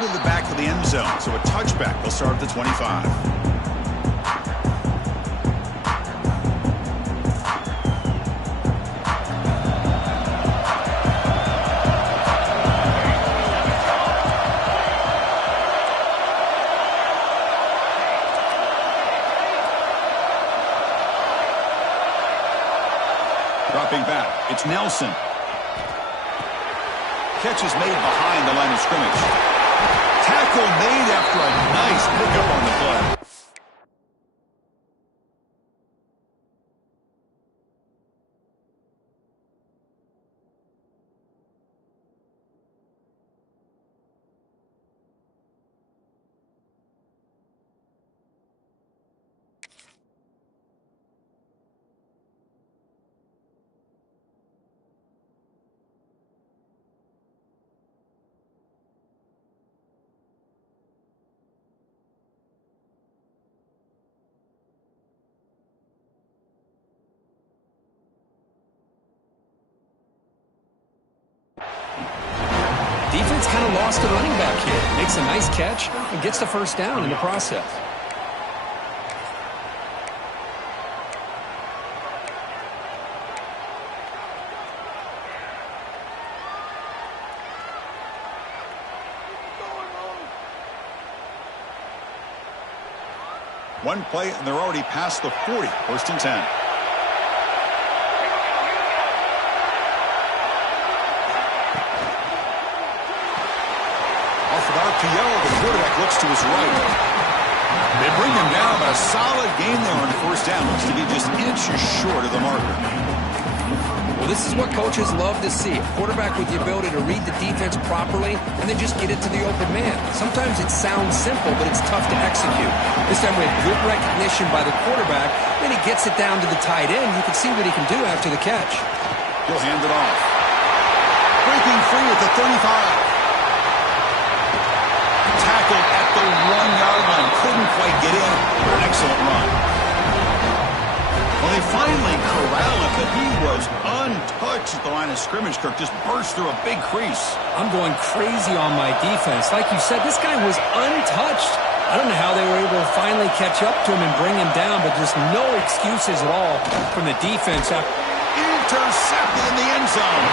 to the back of the end zone, so a touchback. They'll start at the 25. Dropping back, it's Nelson. Catch is made behind the line of scrimmage. Tackle made after a nice pickup on the play. Defense kind of lost a running back here. Makes a nice catch and gets the first down in the process. One play, and they're already past the 40. First and 10. To yellow, the quarterback looks to his right. They bring him down, but a solid gain there on first down. Looks to be just inches short of the marker. Well, this is what coaches love to see. A quarterback with the ability to read the defense properly and then just get it to the open man. Sometimes it sounds simple, but it's tough to execute. This time we had good recognition by the quarterback. Then he gets it down to the tight end. You can see what he can do after the catch. He'll hand it off. Breaking free at the 35. Tackled at the 1-yard line. Couldn't quite get in. An excellent run. Well, they finally corralled him, but he was untouched at the line of scrimmage. Kirk just burst through a big crease. I'm going crazy on my defense. Like you said, this guy was untouched. I don't know how they were able to finally catch up to him and bring him down, but there's no excuses at all from the defense. Intercepted in the end zone.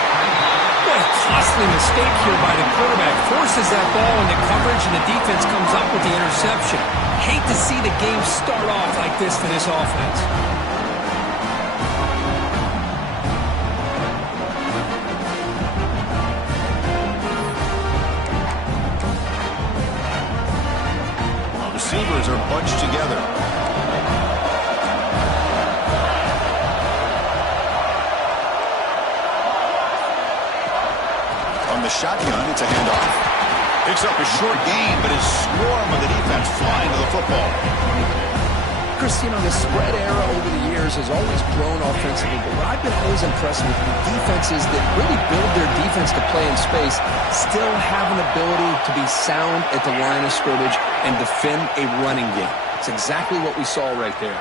What a costly mistake here by the quarterback. Forces that ball into coverage, and the defense comes up with the interception. Hate to see the game start off like this for this offense. The receivers are bunched together. The shotgun, it's a handoff. Picks up a short gain, but his swarm of the defense flying to the football. Chris, you know, the spread era over the years has always grown offensively, but what I've been always impressed with defenses that really build their defense to play in space still have an ability to be sound at the line of scrimmage and defend a running game. It's exactly what we saw right there.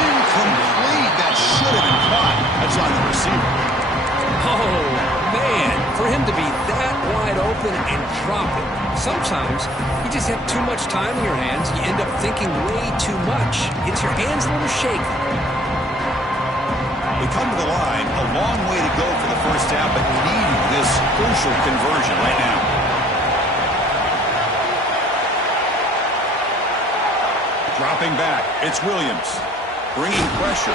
Incomplete. That should have been caught. That's on the receiver. Oh, man, for him to be that wide open and drop it. Sometimes you just have too much time in your hands. You end up thinking way too much. Gets your hands a little shaky. We come to the line, a long way to go for the first down, but need this crucial conversion right now. Dropping back, it's Williams. Bringing pressure.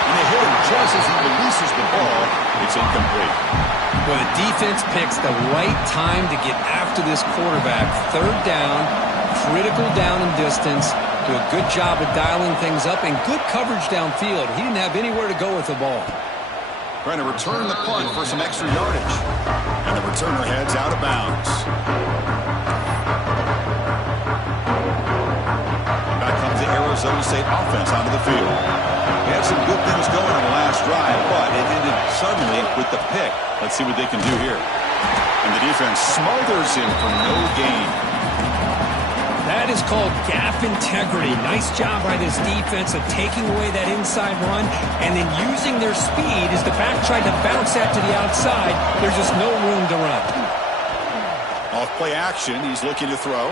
And they hit him just as he releases the ball. It's incomplete. Well, the defense picks the right time to get after this quarterback. Third down, critical down and distance. Do a good job of dialing things up and good coverage downfield. He didn't have anywhere to go with the ball. Trying to return the punt for some extra yardage. And the returner heads out of bounds. Back comes the Arizona State offense onto the field. They had some good things going on the last drive, but it ended suddenly with the pick. Let's see what they can do here. And the defense smothers him for no gain. That is called gap integrity. Nice job by this defense of taking away that inside run and then using their speed as the back tried to bounce that to the outside. There's just no room to run. Off play action. He's looking to throw.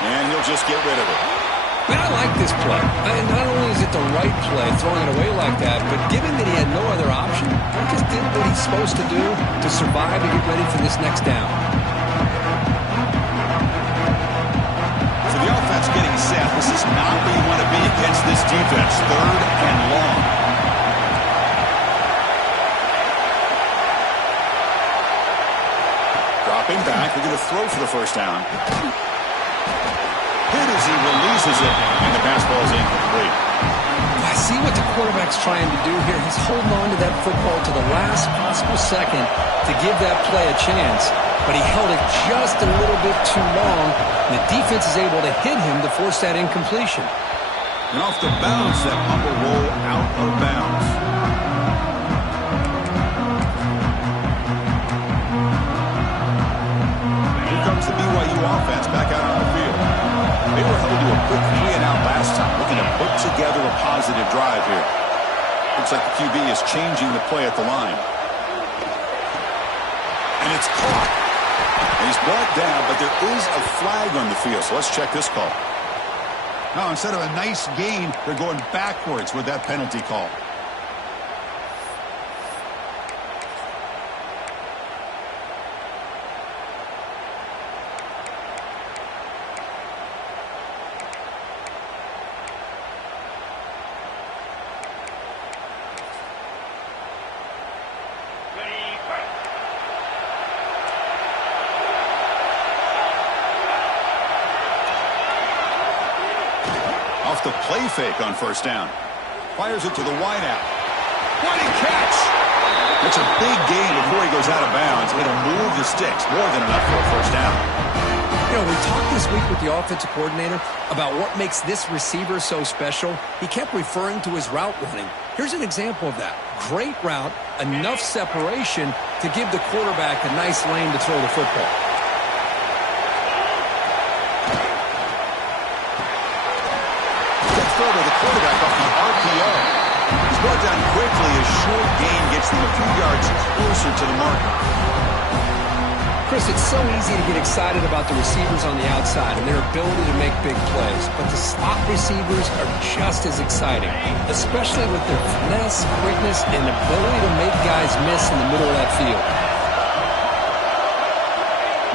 And he'll just get rid of it. Yeah, I like this play. Not only is it the right play, throwing it away like that, but given that he had no other option, he just did what he's supposed to do to survive and get ready for this next down. So the offense getting set. This is not where you want to be against this defense. 3rd and long. Dropping back. They're going to throw for the first down. Hit as he releases it, and the pass ball is incomplete. I see what the quarterback's trying to do here. He's holding on to that football to the last possible second to give that play a chance, but he held it just a little bit too long, and the defense is able to hit him to force that incompletion. And off the bounce, that punt will roll out of bounds. Here comes the BYU offense back out on the field. They were held to a quick 3-and-out last time, looking to put together a positive drive here. Looks like the QB is changing the play at the line. And it's caught. And he's brought down, but there is a flag on the field, so let's check this call. Now, instead of a nice gain, they're going backwards with that penalty call. Off the play fake on first down. Fires it to the wideout. What a catch! It's a big gain before he goes out of bounds. It'll move the sticks. More than enough for a first down. You know, we talked this week with the offensive coordinator about what makes this receiver so special. He kept referring to his route running. Here's an example of that. Great route, enough separation to give the quarterback a nice lane to throw the football. Throw to the quarterback off the RPO. He's brought down quickly. A short gain gets them a few yards closer to the marker. Chris, it's so easy to get excited about the receivers on the outside and their ability to make big plays, but the slot receivers are just as exciting, especially with their finesse, quickness, and ability to make guys miss in the middle of that field.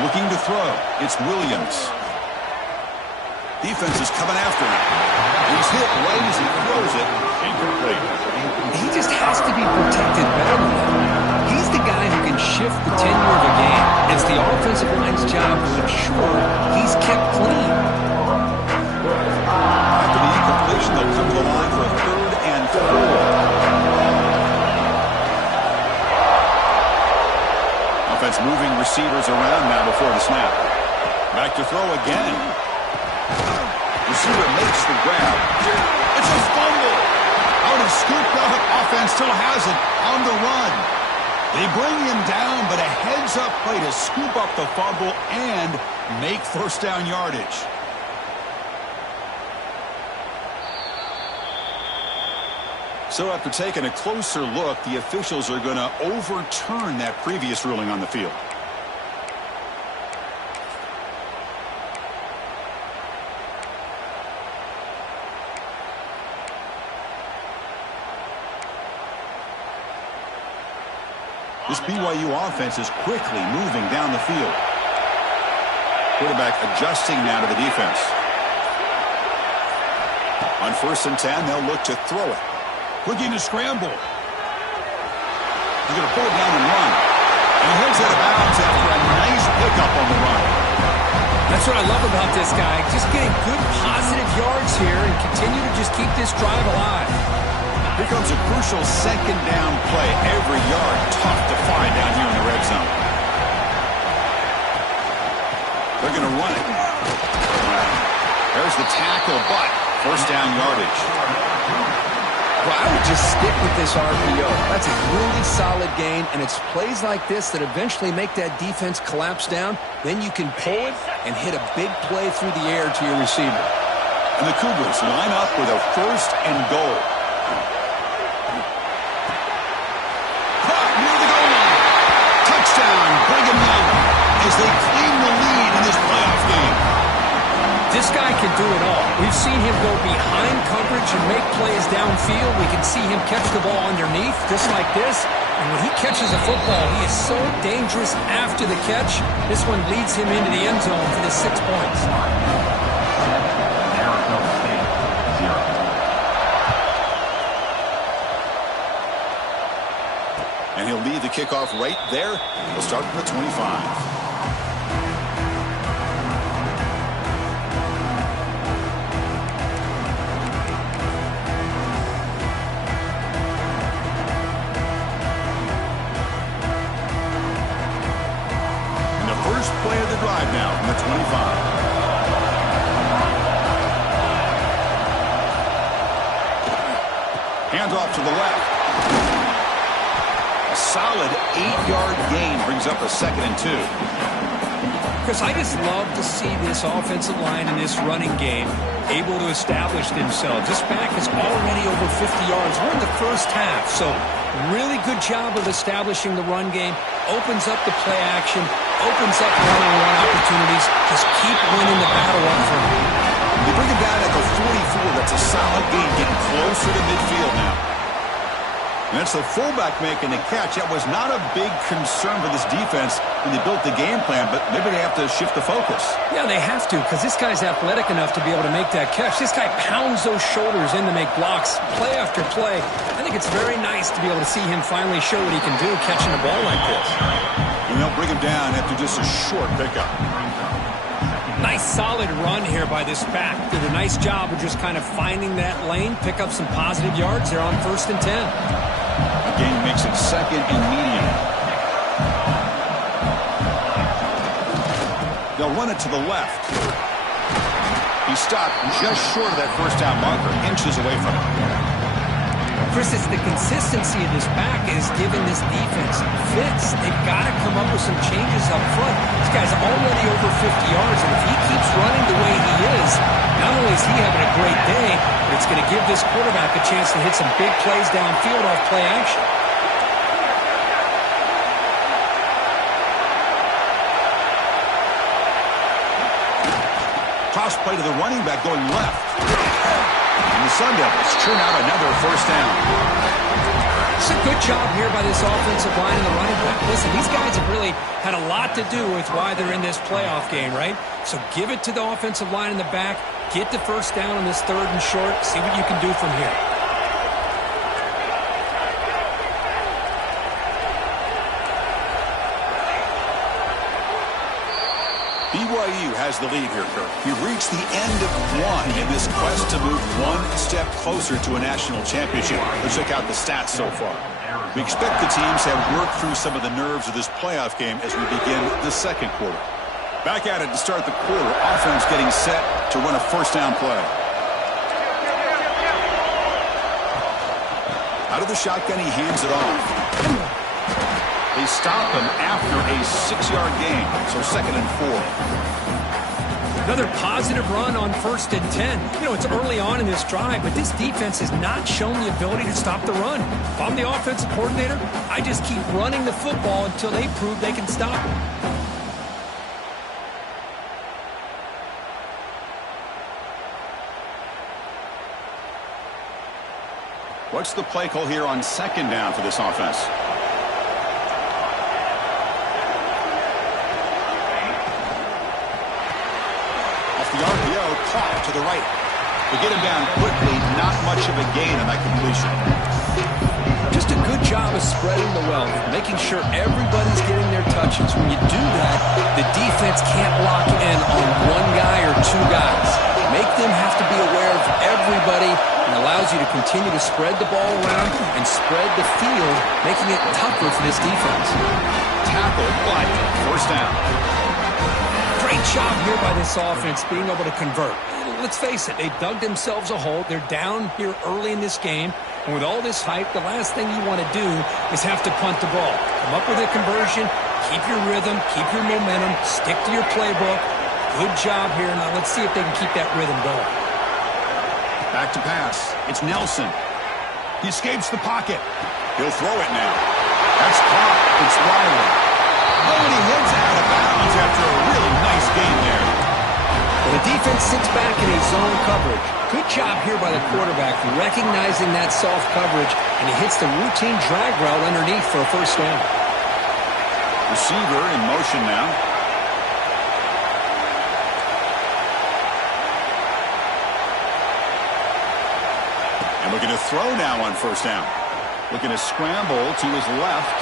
Looking to throw. It's Williams. Defense is coming after him. He's hit right as he throws it. Incomplete. He just has to be protected better than that. He's the guy who can shift the tenure of a game. It's the offensive line's job to ensure he's kept clean. After the incompletion, they'll come to the line for a 3rd and 4. Offense moving receivers around now before the snap. Back to throw again. Receiver makes the grab. It's a fumble. Out and scooped up. Offense still has it on the run. They bring him down, but a heads-up play to scoop up the fumble and make first down yardage. So after taking a closer look, the officials are going to overturn that previous ruling on the field. This BYU offense is quickly moving down the field. Quarterback adjusting now to the defense. On 1st and 10, they'll look to throw it. Looking to scramble. He's going to pull it down and run. And he heads out of bounds after a nice pickup on the run. That's what I love about this guy. Just getting good positive yards here and continue to just keep this drive alive. Here comes a crucial 2nd down play. Every yard tough to find down here in the red zone. They're going to run it. There's the tackle, but first down yardage. Well, I would just stick with this RPO. That's a really solid gain, and it's plays like this that eventually make that defense collapse down. Then you can pull it and hit a big play through the air to your receiver. And the Cougars line up with a 1st and goal. Caught near the goal line. Touchdown, Brigham Young, as they claim the lead in this playoff game. This guy can do it all. We've seen him go behind coverage and make plays downfield. We can see him catch the ball underneath, just like this. And when he catches a football, he is so dangerous after the catch. This one leads him into the end zone for the 6 points. And he'll lead the kickoff right there. He'll start from the 25. First play of the drive now from the 25. Hands off to the left. A solid 8-yard gain brings up a 2nd and 2. Chris, I just love to see this offensive line in this running game able to establish themselves. This back is already over 50 yards. We're in the first half, so really good job of establishing the run game. Opens up the play action, opens up one-on-one opportunities. Just keep winning the battle up front. They bring him down at the 44. That's a solid gain, getting closer to midfield now. And that's the fullback making the catch. That was not a big concern for this defense when they built the game plan, but maybe they have to shift the focus. Yeah, they have to, because this guy's athletic enough to be able to make that catch. This guy pounds those shoulders in to make blocks play after play. I think it's very nice to be able to see him finally show what he can do catching a ball like this. And they'll bring him down after just a short pickup. Nice solid run here by this back. Did a nice job of just kind of finding that lane, pick up some positive yards. They're on 1st and 10. Gain makes it 2nd and medium. They'll run it to the left. He stopped just short of that 1st down marker, inches away from it. Chris, it's the consistency of this back is giving this defense fits. They've got to come up with some changes up front. This guy's already over 50 yards, and if he keeps running the way he is, not only is he having a great day, but it's going to give this quarterback a chance to hit some big plays downfield off play action. Toss play to the running back going left. And the Sun Devils churn out another 1st down. It's a good job here by this offensive line and the running back. Listen, these guys have really had a lot to do with why they're in this playoff game, right? So give it to the offensive line in the back. Get the 1st down on this 3rd and short. See what you can do from here. BYU has the lead here, Kirk. We've reached the end of one in this quest to move one step closer to a national championship. Let's check out the stats so far. We expect the teams to have worked through some of the nerves of this playoff game as we begin the 2nd quarter. Back at it to start the quarter. Offense getting set to run a 1st down play. Out of the shotgun, he hands it off. They stop him after a 6-yard gain, so 2nd and 4. Another positive run on 1st and 10. You know, it's early on in this drive, but this defense has not shown the ability to stop the run. If I'm the offensive coordinator, I just keep running the football until they prove they can stop it. What's the play call here on 2nd down for this offense? The RPO caught to the right. They get him down quickly, not much of a gain on that completion. Just a good job of spreading the wealth, making sure everybody's getting their touches. When you do that, the defense can't lock in on one guy or 2 guys. Make them have to be aware of everybody and allows you to continue to spread the ball around and spread the field, making it tougher for this defense. Tackle, but 1st down. Great job here by this offense being able to convert. Let's face it, they dug themselves a hole. They're down here early in this game. And with all this hype, the last thing you want to do is have to punt the ball. Come up with a conversion, keep your rhythm, keep your momentum, stick to your playbook. Good job here. Now let's see if they can keep that rhythm going. Back to pass. It's Nelson. He escapes the pocket. He'll throw it now. That's caught. It's Riley. Oh, and he heads out of bounds after a really nice game there. Well, the defense sits back in a zone coverage. Good job here by the quarterback recognizing that soft coverage, and he hits the routine drag route underneath for a first down. Receiver in motion now. And looking to throw now on first down. Looking to scramble to his left.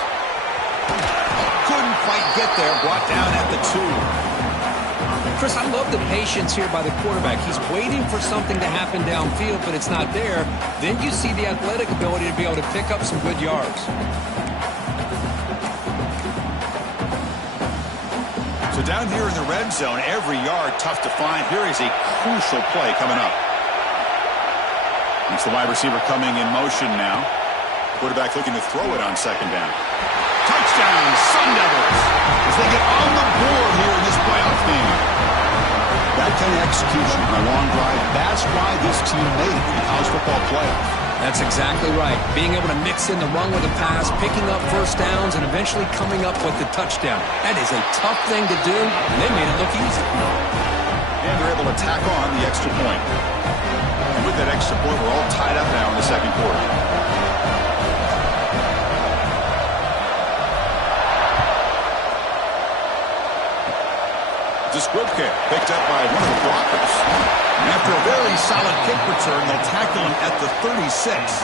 Couldn't quite get there. Brought down at the 2. Chris, I love the patience here by the quarterback. He's waiting for something to happen downfield, but it's not there. Then you see the athletic ability to be able to pick up some good yards. So down here in the red zone, every yard tough to find. Here is a crucial play coming up. It's the wide receiver coming in motion now. Quarterback looking to throw it on second down. Touchdown, Sun Devils, as they get on the board here in this playoff game. That kind of execution on a long drive, that's why this team made it in the college football playoff. That's exactly right. Being able to mix in the run with the pass, picking up first downs, and eventually coming up with the touchdown. That is a tough thing to do, and they made it look easy. And they're able to tack on the extra point. And with that extra point, we're all tied up now in the second quarter. Squibka picked up by one of the blockers. And after a very solid kick return, they'll tackle him at the 36.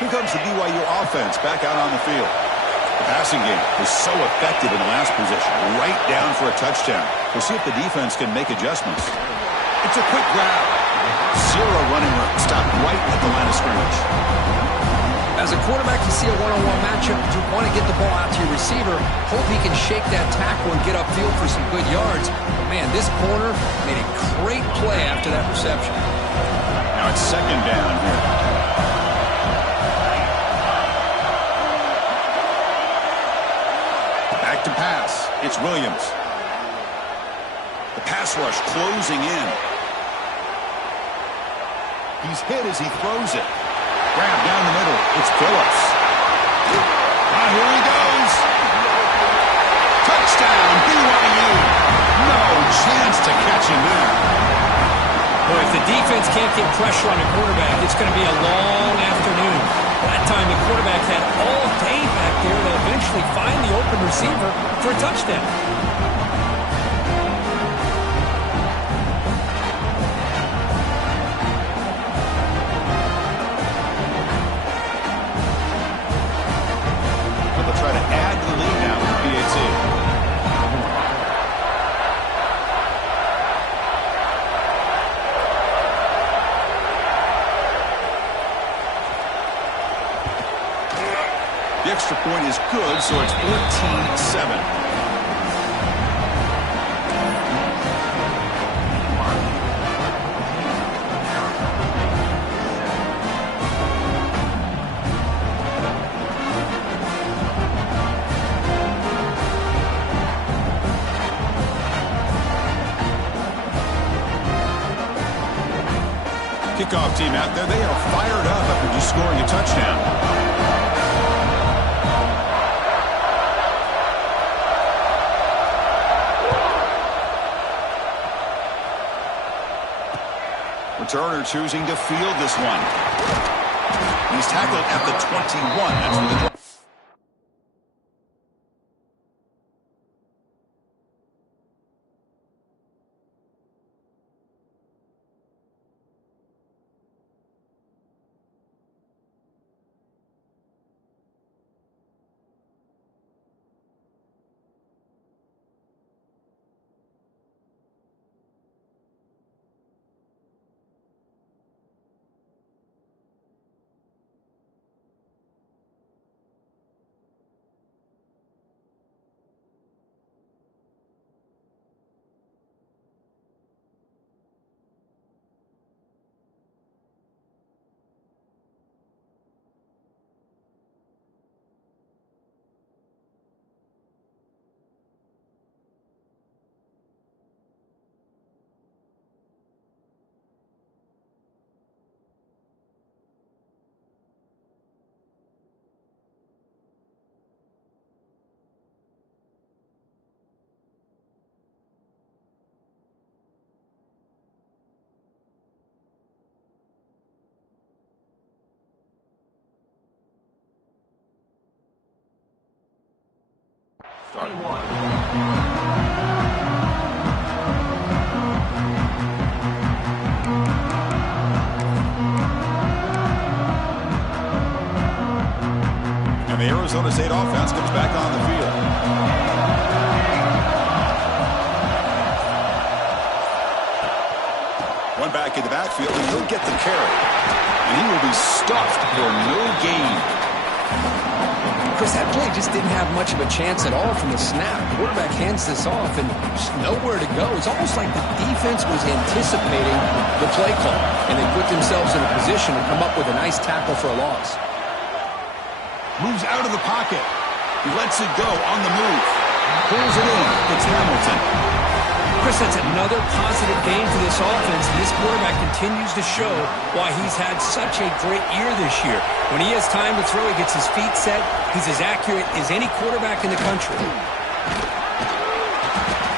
Here comes the BYU offense back out on the field. The passing game was so effective in the last possession, right down for a touchdown. We'll see if the defense can make adjustments. It's a quick grab. Zero running room. Stop right at the line of scrimmage. As a quarterback, you see a one-on-one matchup. You want to get the ball out to your receiver. Hope he can shake that tackle and get upfield for some good yards. But man, this corner made a great play after that reception. Now it's second down here. To pass. It's Williams. The pass rush closing in. He's hit as he throws it. Grab down the middle. It's Phillips. Here he goes. Touchdown, BYU. No chance to catch him there. Well, if the defense can't get pressure on a quarterback, it's going to be a long afternoon. That time the quarterback had all day back there to eventually find the open receiver for a touchdown. But they'll try to add to the lead now with PAT. The extra point is good, so it's 14-7. Kickoff team out there, they are fired up after just scoring a touchdown. Returner choosing to field this one. He's tackled at the 21. That's for the draw. started. And the Arizona State offense comes back on the field. One back in the backfield, and he'll get the carry. And he will be stuffed for no gain. Chris, that play just didn't have much of a chance at all from the snap. The quarterback hands this off, and just nowhere to go. It's almost like the defense was anticipating the play call, and they put themselves in a position to come up with a nice tackle for a loss. Moves out of the pocket. He lets it go on the move. Pulls it in. It's Hamilton. Chris, that's another positive game for this offense, and this quarterback continues to show why he's had such a great year this year. When he has time to throw, he gets his feet set. He's as accurate as any quarterback in the country.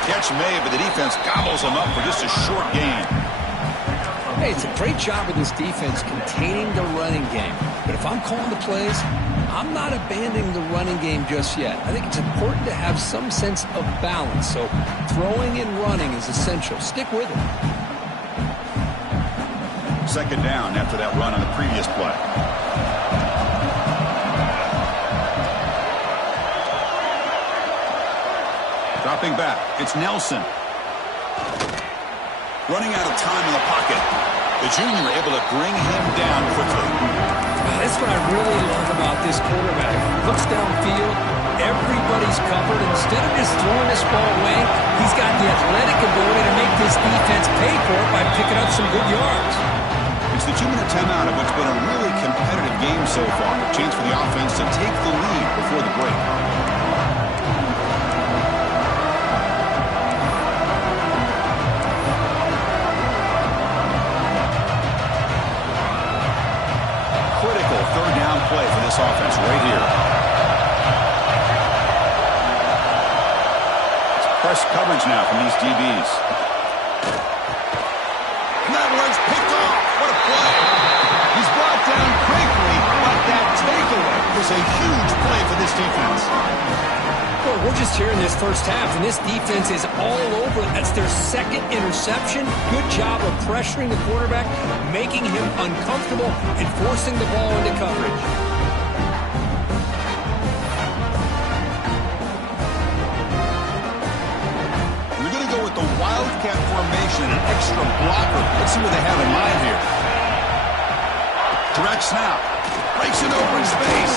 Catch made, but the defense gobbles him up for just a short gain. Hey, it's a great job of this defense containing the running game. But if I'm calling the plays, I'm not abandoning the running game just yet. I think it's important to have some sense of balance. So throwing and running is essential. Stick with it. Second down after that run on the previous play. Dropping back. It's Nelson. Running out of time in the pocket. The junior able to bring him down quickly. That's what I really love about this quarterback. Looks downfield, everybody's covered. Instead of just throwing this ball away, he's got the athletic ability to make this defense pay for it by picking up some good yards. It's the 2-minute timeout of what's been a really competitive game so far. A chance for the offense to take the lead before the break. Third down play for this offense right here. It's press coverage now from these DBs. And that one's picked off. What a play. He's brought down quickly, but that takeaway was a huge play for this defense. Well, we're just here in this first half, and this defense is all over it. That's their second interception. Good job of pressuring the quarterback, making him uncomfortable, and forcing the ball into coverage. We're going to go with the Wildcat formation, an extra blocker. Let's see what they have in mind here. Direct snap. Breaks it over in space.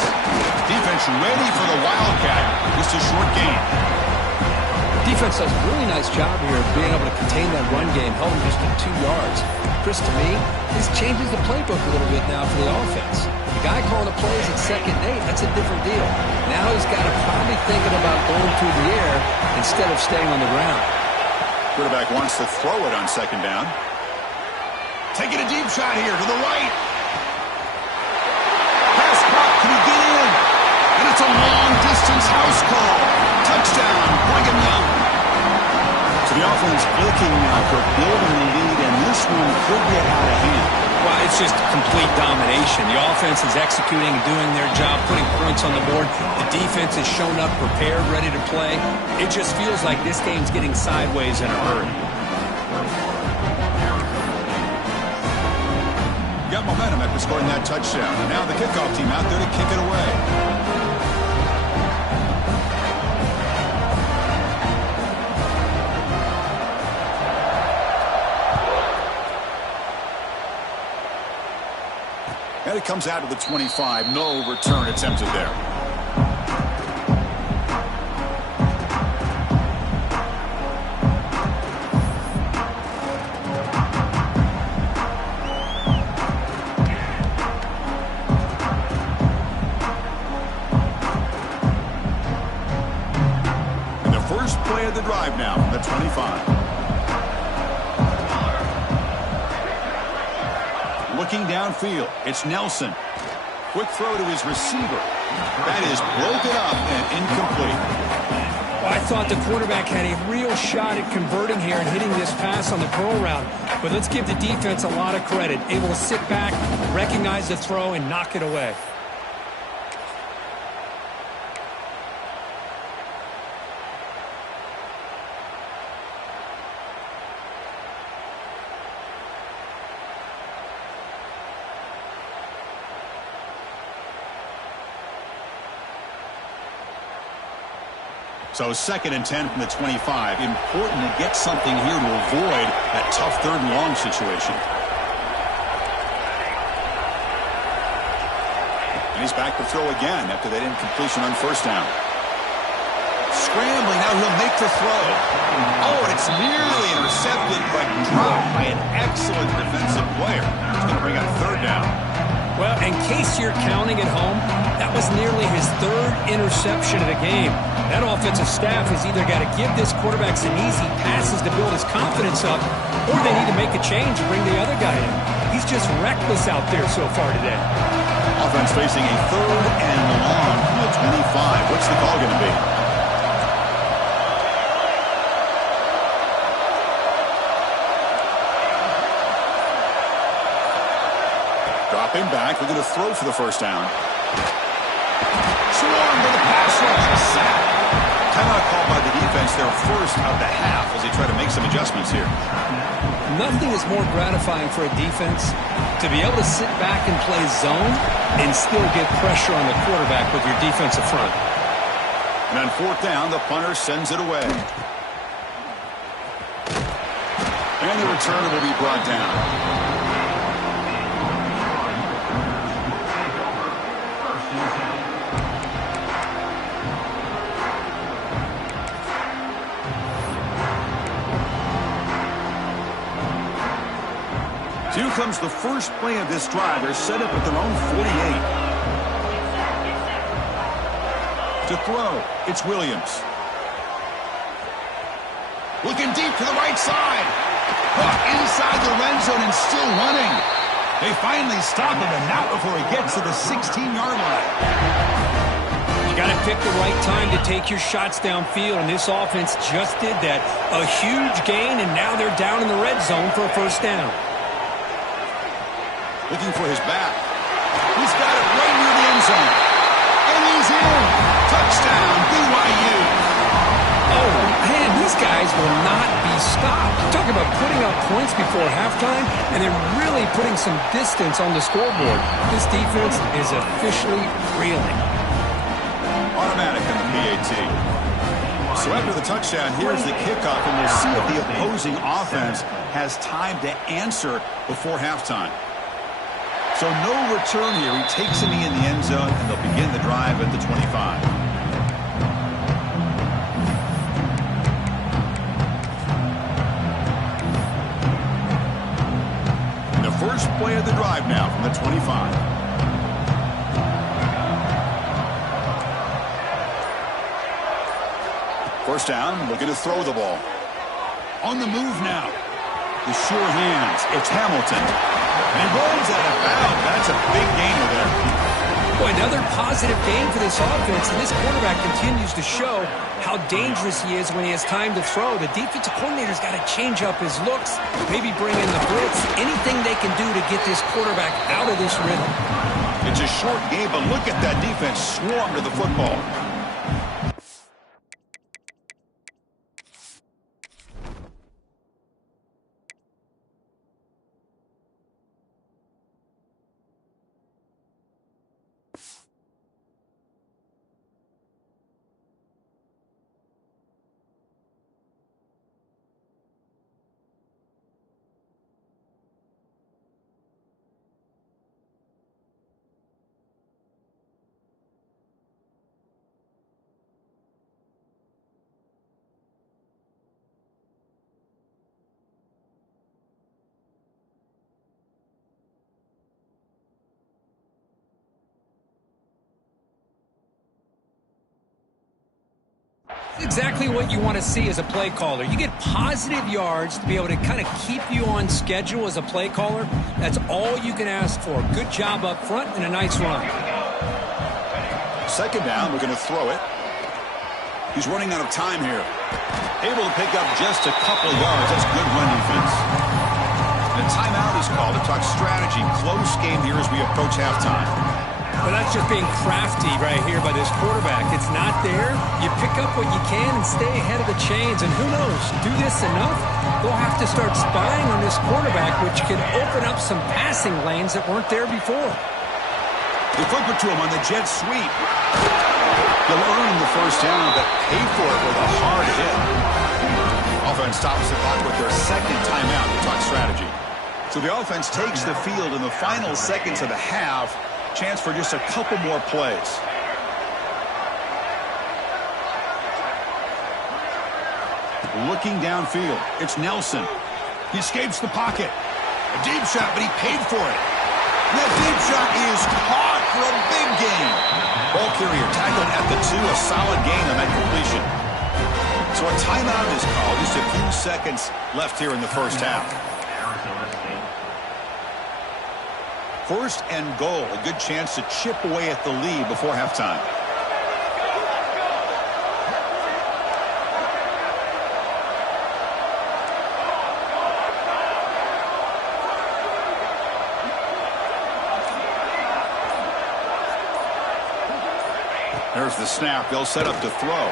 Defense ready for the Wildcat. Just a short gain. Defense does a really nice job here of being able to contain that run game, held him just to 2 yards. Chris, to me, this changes the playbook a little bit now for the offense. The guy calling the plays at 2nd and 8, that's a different deal. Now he's got to probably thinking about going through the air instead of staying on the ground. Quarterback wants to throw it on 2nd down. Taking a deep shot here to the right. Pass caught. Can he get in? And it's a long-distance house call. Touchdown, Brigham Young. So the offense looking now for building the lead, and this one could get out of hand. Well, it's just complete domination. The offense is executing and doing their job, putting points on the board. The defense has shown up, prepared, ready to play. It just feels like this game's getting sideways in a hurry. Got momentum after scoring that touchdown. And now the kickoff team out there to kick it away. And it comes out to the 25. No return attempted there. And the first play of the drive now from the 25. Looking downfield, it's Nelson. Quick throw to his receiver. That is broken up and incomplete. Well, I thought the quarterback had a real shot at converting here and hitting this pass on the curl route. But let's give the defense a lot of credit. Able to sit back, recognize the throw, and knock it away. So 2nd and 10 from the 25. Important to get something here to avoid that tough 3rd and long situation. And he's back to throw again after that incompletion on 1st down. Scrambling, now he'll make the throw. Oh, and it's nearly intercepted, but dropped by an excellent defensive player. It's going to bring up 3rd down. Well, in case you're counting at home, that was nearly his 3rd interception of the game. That offensive staff has either got to give this quarterback some easy passes to build his confidence up, or they need to make a change and bring the other guy in. He's just reckless out there so far today. Offense facing a 3rd and long from the 25. What's the call going to be? Dropping back, we're going to throw for the 1st down. Swarm with the pass rush, a sack. Timeout called by the defense their 1st of the half as they try to make some adjustments here. Nothing is more gratifying for a defense to be able to sit back and play zone and still get pressure on the quarterback with your defensive front. And on 4th down, the punter sends it away. And the returner will be brought down. 2 comes the first play of this drive. They're set up at their own 48. To throw, it's Williams. Looking deep to the right side. Caught inside the red zone and still running. They finally stop him, and not before he gets to the 16-yard line. You got to pick the right time to take your shots downfield, and this offense just did that. A huge gain, and now they're down in the red zone for a 1st down. Looking for his back. He's got it right near the end zone. And he's in. Touchdown, BYU. Oh, man, these guys will not be stopped. Talk about putting up points before halftime and then really putting some distance on the scoreboard. This defense is officially reeling. Automatic on the PAT. So after the touchdown, here's the kickoff, and we'll see if the opposing offense has time to answer before halftime. So no return here. He takes a knee in the end zone, and they'll begin the drive at the 25. And the first play of the drive now from the 25. First down, looking to throw the ball. On the move now. The sure hands. It's Hamilton. And he rolls out of bounds. That's a big gainer there. Boy, another positive game for this offense, and this quarterback continues to show how dangerous he is when he has time to throw. The defensive coordinator's got to change up his looks, maybe bring in the blitz, anything they can do to get this quarterback out of this rhythm. It's a short game, but look at that defense swarm to the football. Exactly what you want to see as a play caller. You get positive yards to be able to kind of keep you on schedule as a play caller. That's all you can ask for. Good job up front and a nice run. 2nd down, we're going to throw it. He's running out of time here. Able to pick up just a couple of yards. That's good run defense. And a timeout is called to talk strategy. Close game here as we approach halftime. Well, that's just being crafty right here by this quarterback. It's not there. You pick up what you can and stay ahead of the chains. And who knows, do this enough, they'll have to start spying on this quarterback, which can open up some passing lanes that weren't there before. They flip it to him on the jet sweep. They'll earn the first down, but pay for it with a hard hit. Offense stops the clock with their second timeout to talk strategy. So the offense takes the field in the final seconds of the half. Chance for just a couple more plays. Looking downfield, it's Nelson. He escapes the pocket. A deep shot, but he paid for it. That deep shot is caught for a big gain. Ball carrier tackled at the 2, a solid gain on that completion. So a timeout is called. Just a few seconds left here in the first half. First and goal, a good chance to chip away at the lead before halftime. There's the snap. They'll set up to throw.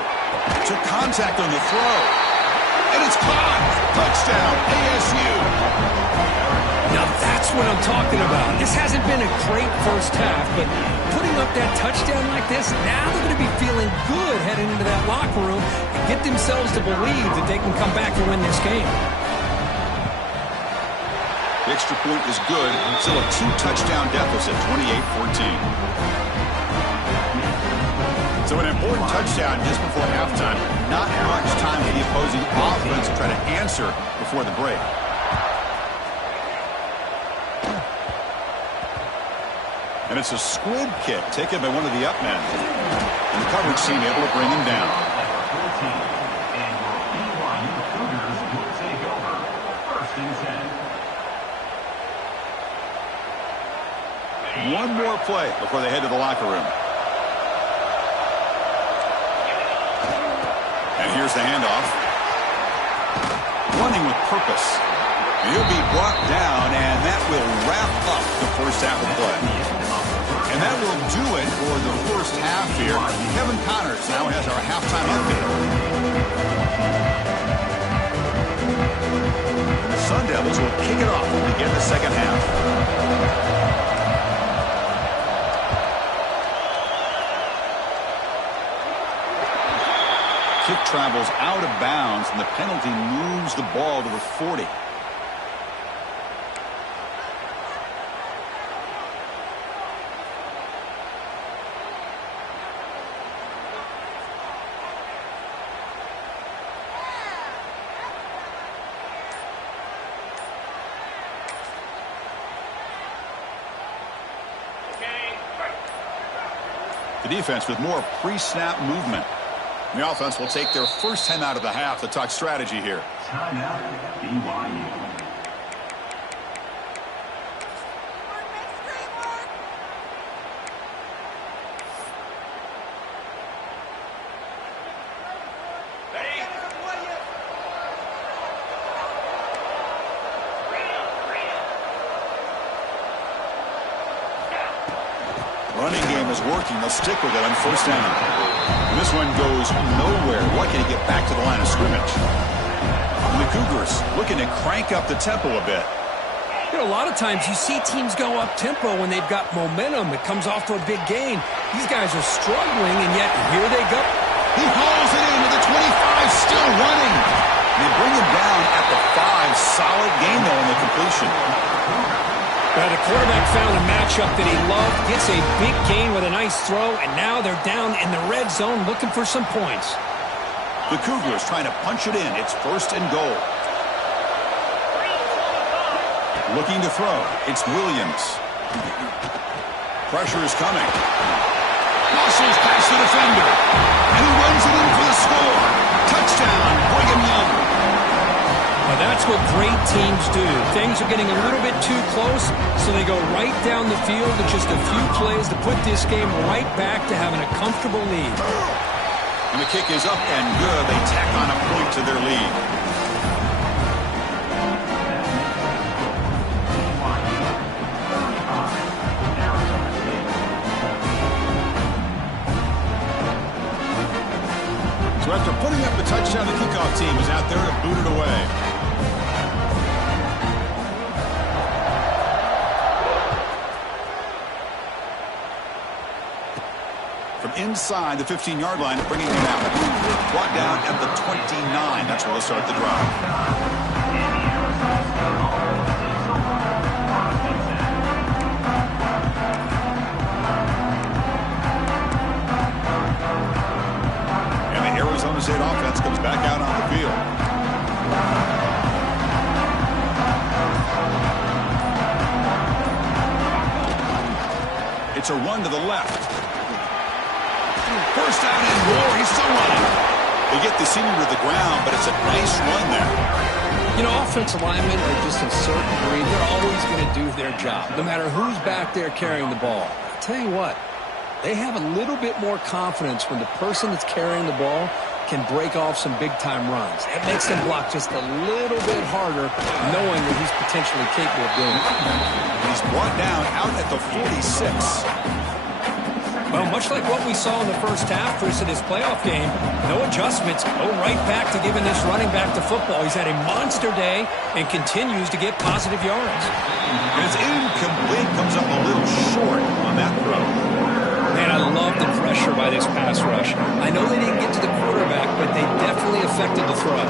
Took contact on the throw. And it's caught. Touchdown, ASU. Now that's what I'm talking about. This hasn't been a great first half, but putting up that touchdown like this, now they're going to be feeling good heading into that locker room and get themselves to believe that they can come back and win this game. The extra point is good. Still a 2-touchdown deficit, 28-14. So an important touchdown just before halftime. Not much time for the opposing offense to try to answer before the break. And it's a squib kick taken by one of the up men. And the coverage team able to bring him down. One more play before they head to the locker room. And here's the handoff. Running with purpose. He'll be brought down, and that will wrap up the first half of play. And that will do it for the first half here. Kevin Connors now has our halftime update. The Sun Devils will kick it off to begin the second half. Kick travels out of bounds, and the penalty moves the ball to the 40. The defense with more pre-snap movement. The offense will take their first time out of the half to talk strategy here. Timeout, BYU. Running game is working. They'll stick with it on first down. And this one goes nowhere. Lucky to get back to the line of scrimmage. And the Cougars looking to crank up the tempo a bit. You know, a lot of times you see teams go up tempo when they've got momentum. It comes off to a big gain. These guys are struggling, and yet here they go. He hauls it into the 25, still running. They bring him down at the 5. Solid gain, though, in the completion. The quarterback found a matchup that he loved, gets a big gain with a nice throw, and now they're down in the red zone looking for some points. The Cougars trying to punch it in. It's first and goal. Looking to throw. It's Williams. Pressure is coming. Muscles past the defender. And he runs it in for the score. Touchdown, Brigham Young. Now that's what great teams do. Things are getting a little bit too close, so they go right down the field with just a few plays to put this game right back to having a comfortable lead. And the kick is up and good. They tack on a point to their lead. So after putting up the touchdown, the kickoff team is out there to boot it away. From inside the 15-yard line, bringing him out. Brought down at the 29. That's where they'll start the drive. And the Arizona State offense comes back out on the field. It's a run to the left. First down and more. He's still running. They get the senior to the ground, but it's a nice run there. You know, offensive linemen are just a certain breed. They're always going to do their job, no matter who's back there carrying the ball. I'll tell you what, they have a little bit more confidence when the person that's carrying the ball can break off some big-time runs. It makes them block just a little bit harder, knowing that he's potentially capable of doing it. He's brought down out at the 46. Well, much like what we saw in the first half, Chris, in his playoff game, no adjustments, go right back to giving this running back the football. He's had a monster day and continues to get positive yards. It's incomplete, comes up a little short on that throw. Man, I love the pressure by this pass rush. I know they didn't get to the quarterback, but they definitely affected the throw.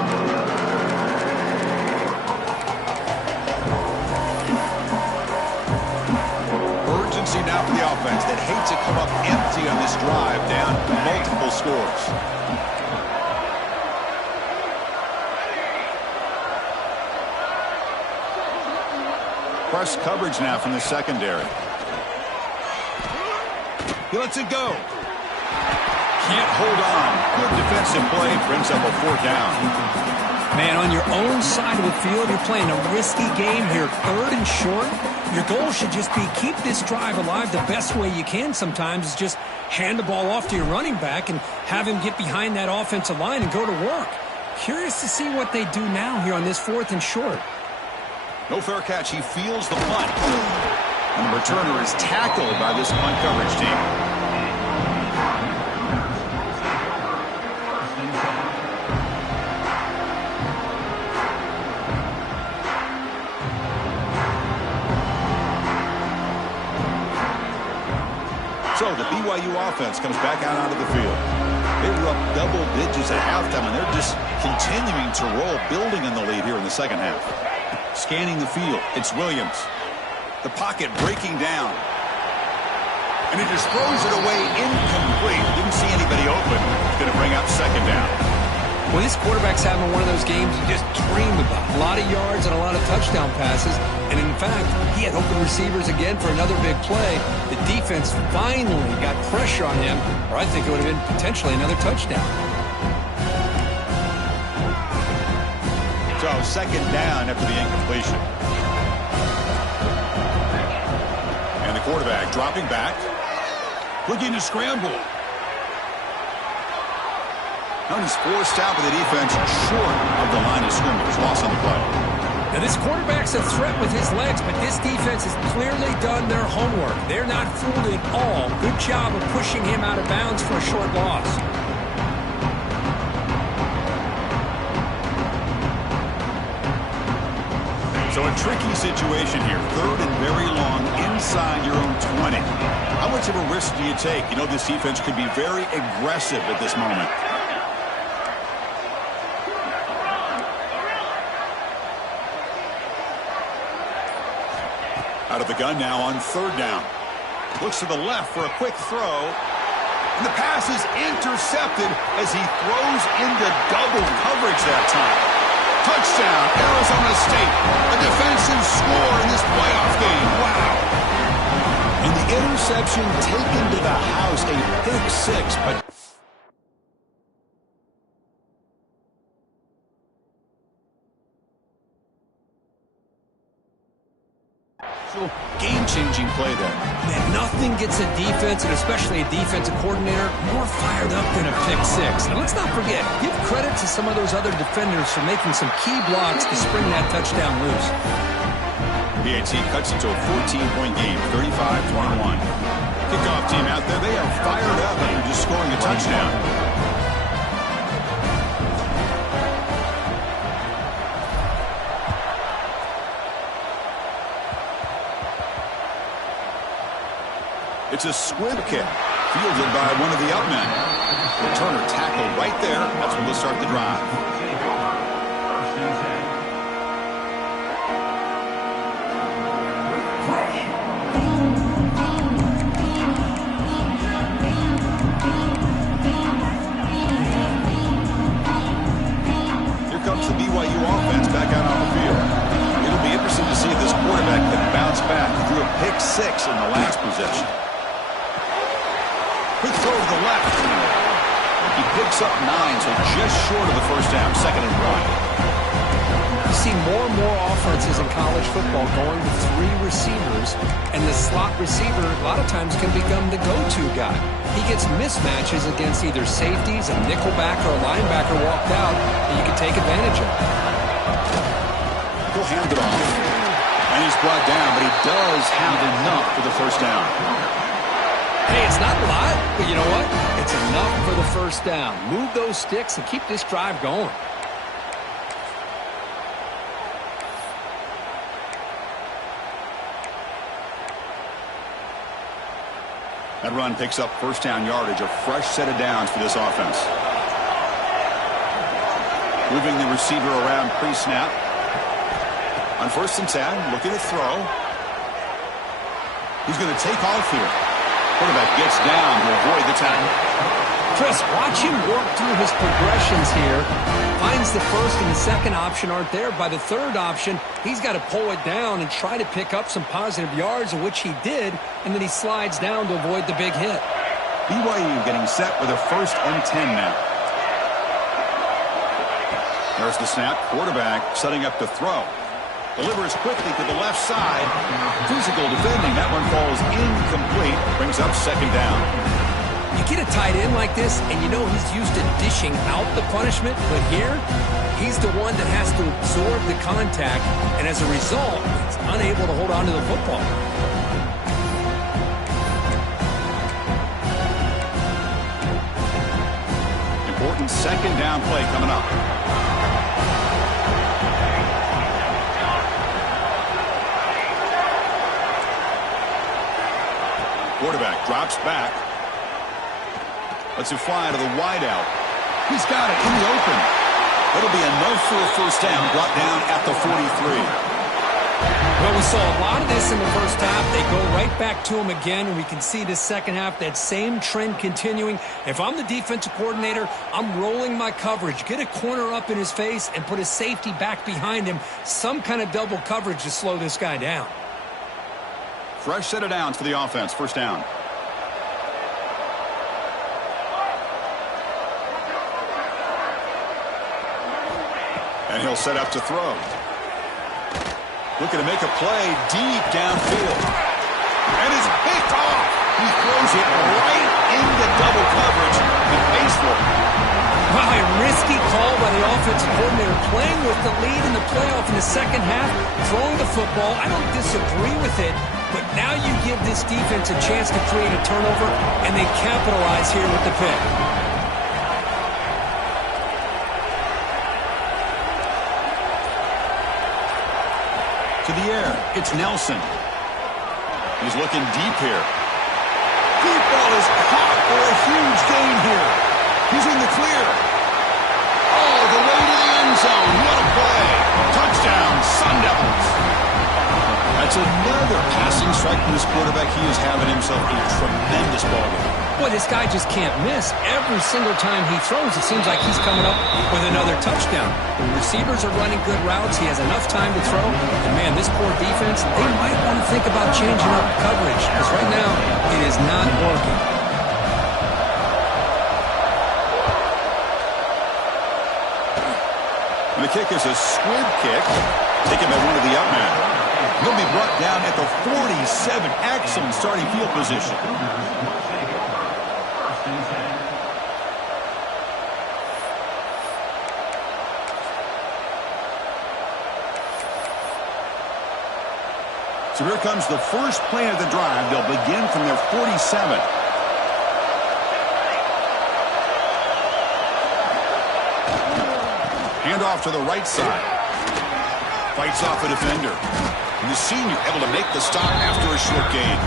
Urgency now for the offense that hates to come up empty on this drive, down multiple scores. Press coverage now from the secondary. He lets it go. Can't hold on. Good defensive play. Brings up a 4th down. Man, on your own side of the field, you're playing a risky game here. 3rd and short. Your goal should just be keep this drive alive the best way you can sometimes is just hand the ball off to your running back and have him get behind that offensive line and go to work. Curious to see what they do now here on this 4th and short. No fair catch. He feels the punt. And the returner is tackled by this punt coverage team. So the BYU offense comes back out onto the field. They were up double digits at halftime, and they're just continuing to roll, building in the lead here in the second half. Scanning the field, it's Williams. The pocket breaking down. And he just throws it away incomplete. Didn't see anybody open. It's going to bring up 2nd down. Well, this quarterback's having one of those games you just dream about. A lot of yards and a lot of touchdown passes. And in fact, he had open receivers again for another big play. The defense finally got pressure on him, or I think it would have been potentially another touchdown. So 2nd down after the incompletion. And the quarterback dropping back. Looking to scramble. Now he's forced out by the defense short of the line of scrimmage. Loss on the play. Now this quarterback's a threat with his legs, but this defense has clearly done their homework. They're not fooled at all. Good job of pushing him out of bounds for a short loss. So a tricky situation here. 3rd and very long inside your own 20. How much of a risk do you take? You know this defense could be very aggressive at this moment. Out of the gun now on 3rd down. Looks to the left for a quick throw. And the pass is intercepted as he throws into double coverage that time. Touchdown, Arizona State. A defensive score in this playoff game. Wow. And the interception taken to the house, a pick 6, but game-changing play there. Man, nothing gets a defense, and especially a defensive coordinator, more fired up than a pick 6. And let's not forget, give credit to some of those other defenders for making some key blocks to spring that touchdown loose. PAT cuts it to a 14-point game, 35-21. Kickoff team out there, they are fired up after just scoring a touchdown. It's a squib kick. Fielded by one of the up men. Returner tackle right there. That's when they'll start the drive. Here comes the BYU offense back out on the field. It'll be interesting to see if this quarterback can bounce back. He threw a pick 6 in the last possession. Quick throw to the left. He picks up 9, so just short of the first down. 2nd and 1. You see more and more offenses in college football going with 3 receivers, and the slot receiver a lot of times can become the go-to guy. He gets mismatches against either safeties, a nickelback, or a linebacker walked out, and you can take advantage of it. He'll hand it off. And he's brought down, but he does have enough for the first down. Hey, it's not a lot, but you know what? It's enough for the first down. Move those sticks and keep this drive going. That run picks up first down yardage, a fresh set of downs for this offense. Moving the receiver around pre-snap. On 1st and 10, looking to throw. He's going to take off here. Quarterback gets down to avoid the tackle. Chris, watch him work through his progressions here. Finds the first and the second option aren't there. By the third option, he's got to pull it down and try to pick up some positive yards, of which he did, and then he slides down to avoid the big hit. BYU getting set with a 1st and 10 now. There's the snap. Quarterback setting up to throw. Delivers quickly to the left side. Physical defending. That one falls incomplete. Brings up 2nd down. You get a tight end like this, and you know he's used to dishing out the punishment, but here, he's the one that has to absorb the contact, and as a result, he's unable to hold on to the football. Important 2nd down play coming up. Quarterback drops back. Lets it fly to the wideout. He's got it in the open. That'll be enough for a first down, brought down at the 43. Well, we saw a lot of this in the first half. They go right back to him again, and we can see the second half, that same trend continuing. If I'm the defensive coordinator, I'm rolling my coverage. Get a corner up in his face and put a safety back behind him. Some kind of double coverage to slow this guy down. Fresh set of downs for the offense. First down. And he'll set up to throw. Looking to make a play deep downfield. And it's picked off. He throws it right into double coverage and pays for it. Wow, a risky call by the offensive coordinator, playing with the lead in the playoff in the second half, throwing the football. I don't disagree with it, but now you give this defense a chance to create a turnover, and they capitalize here with the pick. To the air, it's Nelson. He's looking deep here. Deep ball is caught for a huge gain here. He's in the clear. All the way to the end zone. What a play. Touchdown, Sun Devils. That's another passing strike from this quarterback. He is having himself a tremendous ball game. Boy, this guy just can't miss. Every single time he throws, it seems like he's coming up with another touchdown. The receivers are running good routes. He has enough time to throw. And, man, this poor defense, they might want to think about changing up coverage, because right now it is not working. And the kick is a squib kick, taken by one of the up men. He'll be brought down at the 47. Excellent starting field position. So here comes the first play of the drive. They'll begin from their 47. Hand off to the right side. Fights off a defender. And the senior able to make the stop after a short gain.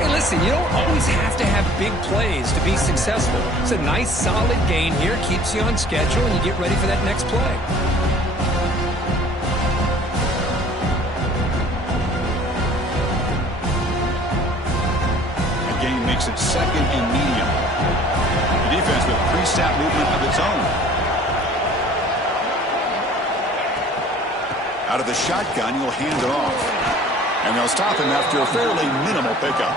Hey, listen, you don't always have to have big plays to be successful. It's a nice, solid gain here. Keeps you on schedule, and you get ready for that next play. The gain makes it second and medium. The defense with pre-snap movement of its own. Out of the shotgun, he'll hand it off. And they'll stop him after a fairly minimal pickup.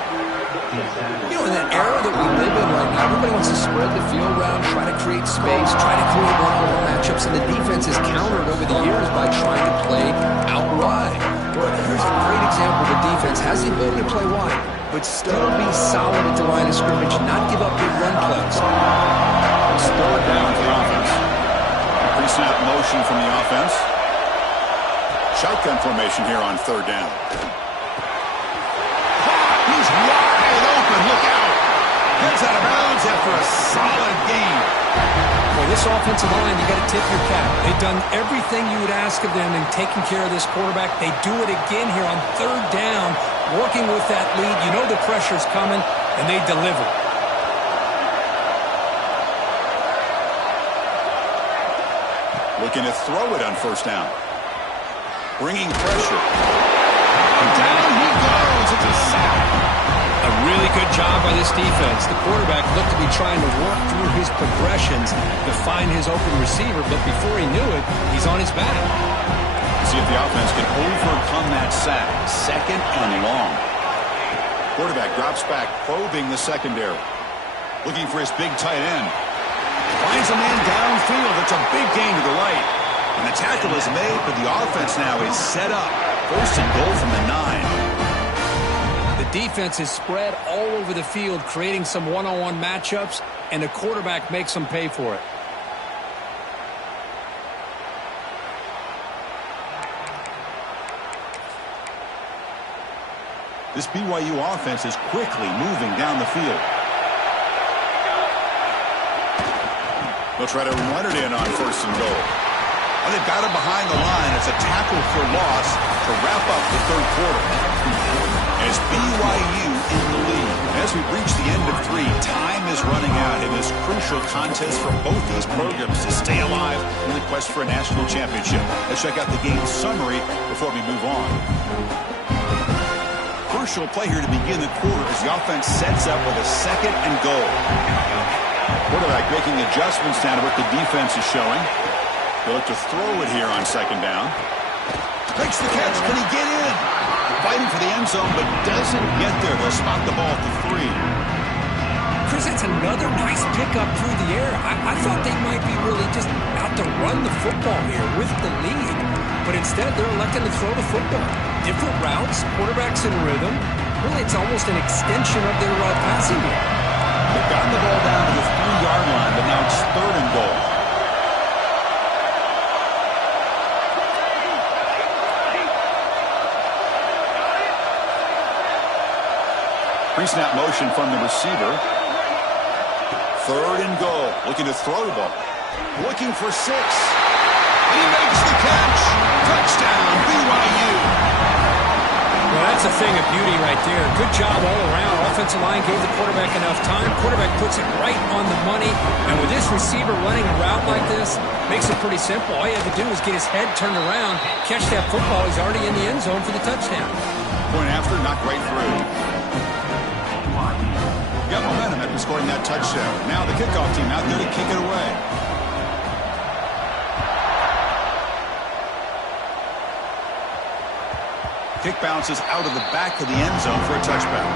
You know, in that era that we live in right now, everybody wants to spread the field around, try to create space, try to create one-on-one matchups, and the defense has countered over the years by trying to play out wide. But here's a great example. The defense has the ability to play wide, but still be solid at the line of scrimmage, not give up big run plays. It's third down for the offense. Pre-snap motion from the offense. Shotgun formation here on third down. He's wide open. Look out. Gets out of bounds after a solid gain. Boy, this offensive line, you got to tip your cap. They've done everything you would ask of them in taking care of this quarterback. They do it again here on third down, working with that lead. You know the pressure's coming, and they deliver. Looking to throw it on first down. Bringing pressure. And down he goes. It's a sack. A really good job by this defense. The quarterback looked to be trying to work through his progressions to find his open receiver, but before he knew it, he's on his back. See if the offense can overcome that sack. Second and long. Quarterback drops back, probing the secondary. Looking for his big tight end. Finds a man downfield. It's a big gain to the right. And the tackle is made, but the offense now is set up. First and goal from the 9. The defense is spread all over the field, creating some one-on-one matchups, and the quarterback makes them pay for it. This BYU offense is quickly moving down the field. They'll try to run it in on first and goal. And they've got him behind the line. It's a tackle for loss to wrap up the third quarter. As BYU in the lead. As we reach the end of 3, time is running out in this crucial contest for both these programs to stay alive in the quest for a national championship. Let's check out the game summary before we move on. Crucial play here to begin the quarter as the offense sets up with a second and goal. Quarterback making adjustments now to what the defense is showing. They'll look to throw it here on second down. Makes the catch. Can he get in? Fighting for the end zone, but doesn't get there. They'll spot the ball at the 3. Chris, that's another nice pickup through the air. I thought they might be really just out to run the football here with the lead. But instead, they're electing to throw the football. Different routes, quarterbacks in rhythm. Really, it's almost an extension of their passing game. They've gotten the ball down to the 3-yard line, but now it's third and goal. Pre-snap motion from the receiver. Third and goal. Looking to throw the ball. Looking for 6. And he makes the catch. Touchdown, BYU. Well, that's a thing of beauty right there. Good job all around. Offensive line gave the quarterback enough time. Quarterback puts it right on the money. And with this receiver running a route like this, makes it pretty simple. All you have to do is get his head turned around, catch that football. He's already in the end zone for the touchdown. Point after, knocked right through. Got momentum after scoring that touchdown. Now the kickoff team out there to kick it away. Kick bounces out of the back of the end zone for a touchback.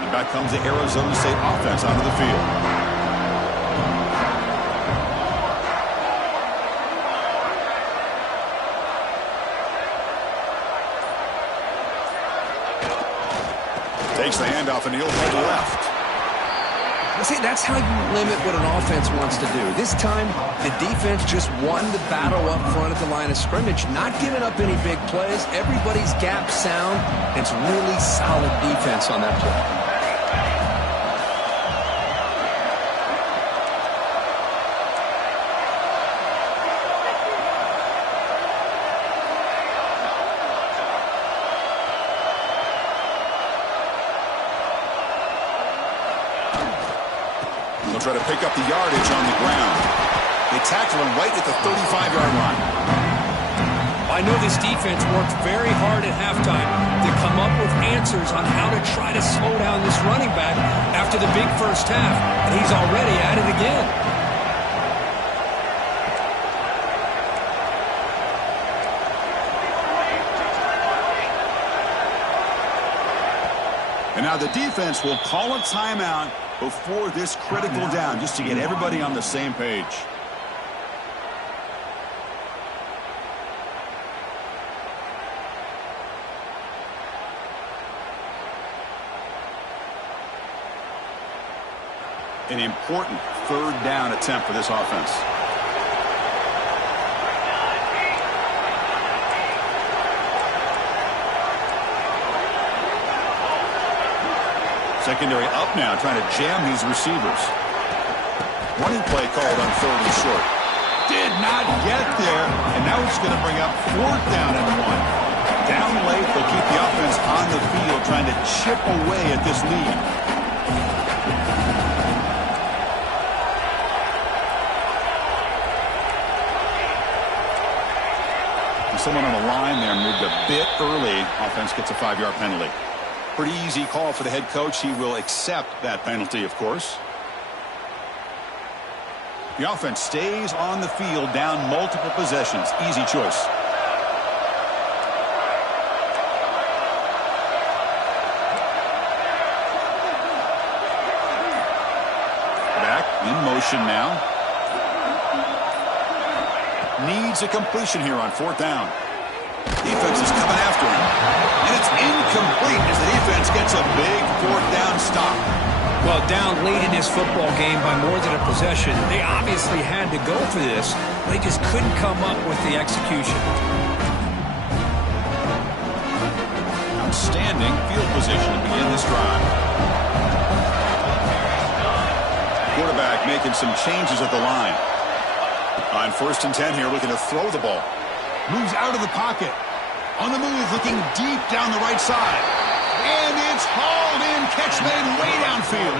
And back comes the Arizona State offense onto the field. Takes the handoff and he'll head left. See, that's how you limit what an offense wants to do. This time, the defense just won the battle up front at the line of scrimmage, not giving up any big plays. Everybody's gap sound. It's really solid defense on that play. They'll try to pick up the yardage on the ground. They tackle him right at the 35-yard line. I know this defense worked very hard at halftime to come up with answers on how to try to slow down this running back after the big first half, and he's already at it again. And now the defense will call a timeout before this critical down, just to get everybody on the same page. An important third down attempt for this offense. Secondary up now, trying to jam these receivers. Running play called on 3rd and short. Did not get there, and now it's going to bring up 4th down and 1. Down late, they'll keep the offense on the field, trying to chip away at this lead. Someone on the line there moved a bit early. Offense gets a 5-yard penalty. Pretty easy call for the head coach. He will accept that penalty, of course. The offense stays on the field, down multiple possessions. Easy choice. Back in motion now. Needs a completion here on 4th down. Defense is coming after him. And it's incomplete as the defense gets a big 4th down stop. Well, down late in this football game by more than a possession, they obviously had to go for this. They just couldn't come up with the execution. Outstanding field position to begin this drive. Quarterback making some changes at the line. On 1st and 10 here, looking to throw the ball. Moves out of the pocket. On the move, looking deep down the right side. And it's hauled in. Catch made way downfield.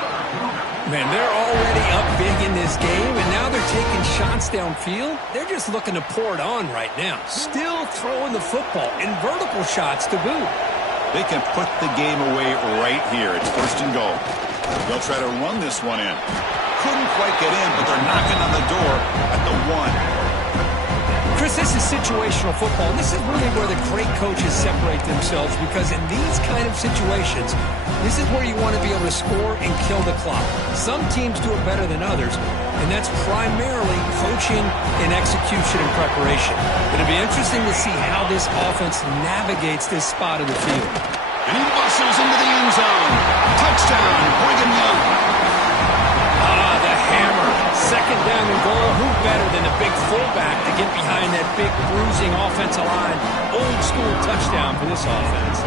Man, they're already up big in this game, and now they're taking shots downfield. They're just looking to pour it on right now. Still throwing the football, and vertical shots to boot. They can put the game away right here. It's 1st and goal. They'll try to run this one in. Couldn't quite get in, but they're knocking on the door at the 1. Chris, this is situational football. This is really where the great coaches separate themselves, because in these kind of situations, this is where you want to be able to score and kill the clock. Some teams do it better than others, and that's primarily coaching and execution and preparation. It'll be interesting to see how this offense navigates this spot of the field. And he muscles into the end zone. Touchdown, Brigham Young. The hammer. 2nd down and goal. Who better than a big fullback to get behind that big bruising offensive line? Old school touchdown for this offense.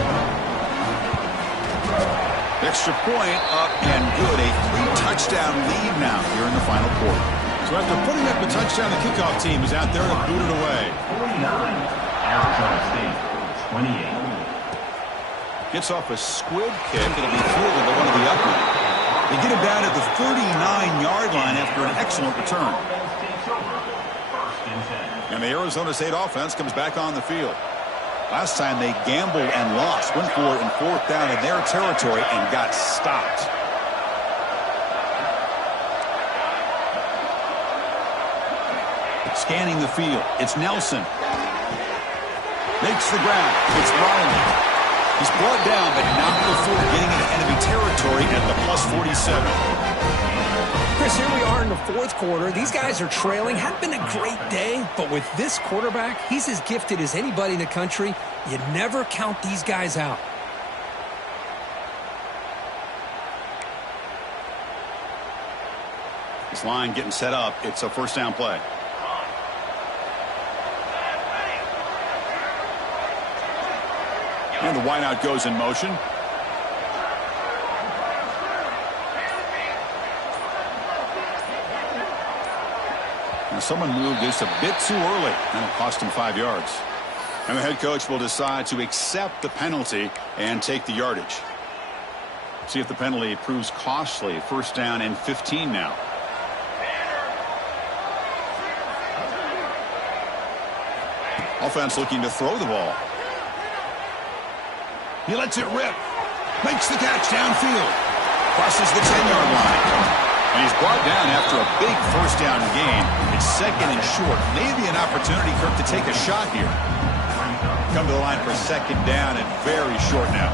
Extra point up and good. A 3-touchdown lead now here in the final quarter. So after putting up the touchdown, the kickoff team is out there to boot it away. 49. Arizona State, 28. Gets off a squib kick. It'll be fielded by one of the up men. They get him down at the 39-yard line after an excellent return. And the Arizona State offense comes back on the field. Last time they gambled and lost. Went for it in 4th down in their territory and got stopped. Scanning the field. It's Nelson. Makes the ground. It's Riley. He's brought down, but not before getting into enemy territory at the +47. Chris, here we are in the 4th quarter. These guys are trailing. Hadn't been a great day, but with this quarterback, he's as gifted as anybody in the country. You never count these guys out. This line getting set up. It's a 1st down play. And the wideout goes in motion. Now someone moved this a bit too early, and it cost him 5 yards. And the head coach will decide to accept the penalty and take the yardage. See if the penalty proves costly. 1st down and 15 now. Offense looking to throw the ball. He lets it rip. Makes the catch downfield. Crosses the 10-yard line. And he's brought down after a big first down gain. It's second and short. Maybe an opportunity, Kirk, to take a shot here. Come to the line for second down and very short now.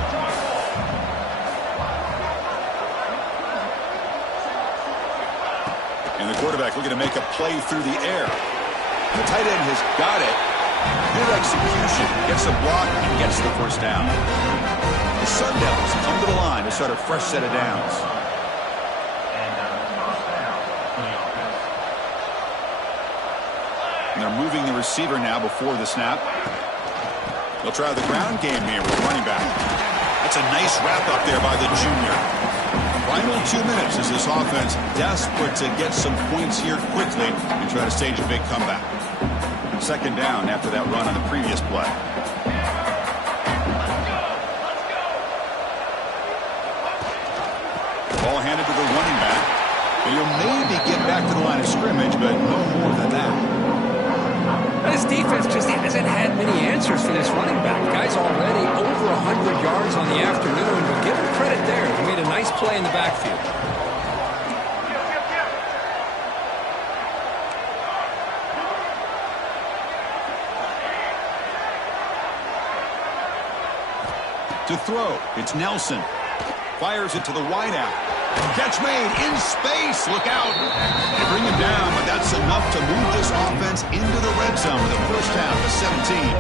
And the quarterback looking to make a play through the air. The tight end has got it. Good execution. Gets a block and gets the first down. The Sun Devils come to the line to start a fresh set of downs. And they're moving the receiver now before the snap. They'll try the ground game here with the running back. That's a nice wrap up there by the junior. Final 2 minutes as this offense desperate to get some points here quickly and try to stage a big comeback. Second down after that run on the previous play. Ball handed to the running back. And he'll maybe get back to the line of scrimmage, but no more than that. This defense just hasn't had many answers for this running back. Guy's already over 100 yards on the afternoon, but give him credit there. He made a nice play in the backfield. To throw, it's Nelson. Fires it to the wideout. Catch made in space. Look out. They bring him down, but that's enough to move this offense into the red zone with a first down to 17.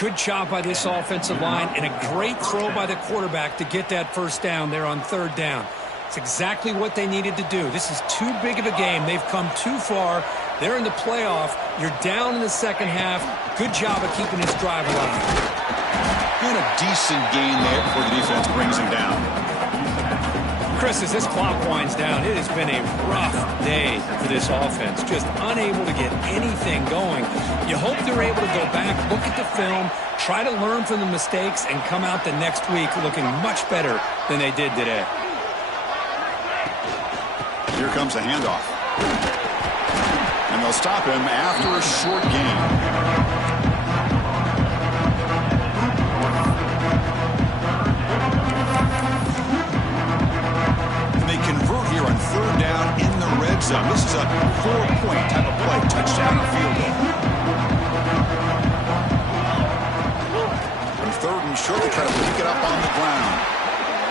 Good job by this offensive line and a great throw by the quarterback to get that first down there on third down. It's exactly what they needed to do. This is too big of a game. They've come too far. They're in the playoff. You're down in the second half. Good job of keeping this drive alive. And a decent gain there before the defense brings him down. Chris, as this clock winds down, it has been a rough day for this offense. Just unable to get anything going. You hope they're able to go back, look at the film, try to learn from the mistakes, and come out the next week looking much better than they did today. Here comes a handoff. And they'll stop him after a short gain. Third down in the red zone. This is a 4-point type of play. Touchdown or field goal. On third and short, they try to pick it up on the ground.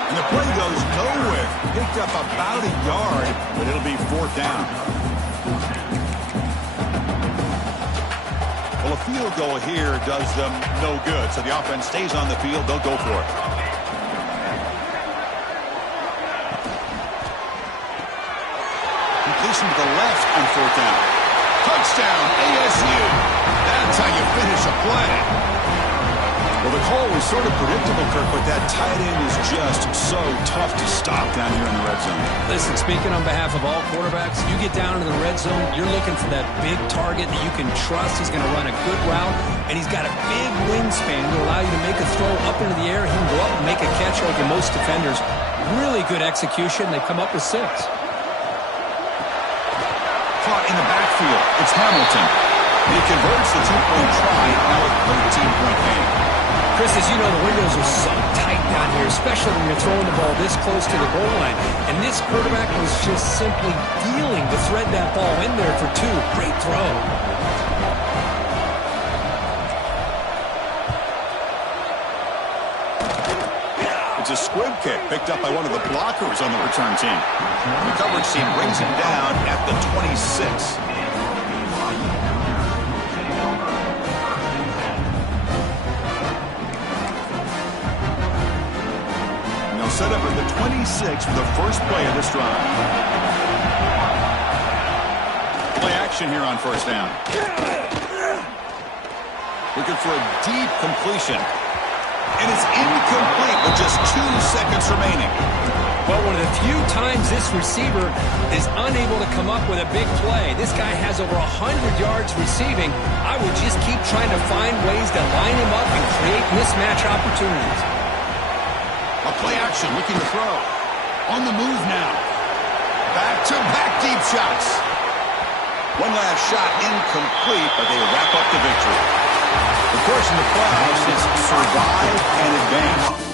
And the play goes nowhere. Picked up about a yard, but it'll be fourth down. Well, a field goal here does them no good. So the offense stays on the field. They'll go for it. To the left on fourth down. Touchdown, ASU. That's how you finish a play. Well, the call was sort of predictable, Kirk, but that tight end is just so tough to stop down here in the red zone. Listen, speaking on behalf of all quarterbacks, you get down into the red zone, you're looking for that big target that you can trust. He's going to run a good route, and he's got a big wingspan to allow you to make a throw up into the air. He can go up and make a catch over most defenders. Really good execution. They come up with 6. Caught in the backfield. It's Hamilton. He converts the 2-point try, now a 13-point game. Chris, as you know, the windows are so tight down here, especially when you're throwing the ball this close to the goal line. And this quarterback was just simply dealing to thread that ball in there for 2. Great throw. It's a squib kick picked up by one of the blockers on the return team. The coverage team brings him down at the 26. And they'll set up at the 26 for the first play of this drive. Play action here on first down. Looking for a deep completion. And it's incomplete with just 2 seconds remaining. Well, one of the few times this receiver is unable to come up with a big play. This guy has over 100 yards receiving. I would just keep trying to find ways to line him up and create mismatch opportunities. A play action looking to throw. On the move now. Back-to-back deep shots. One last shot incomplete, but they wrap up the victory. The course in the playoffs is survive and advance.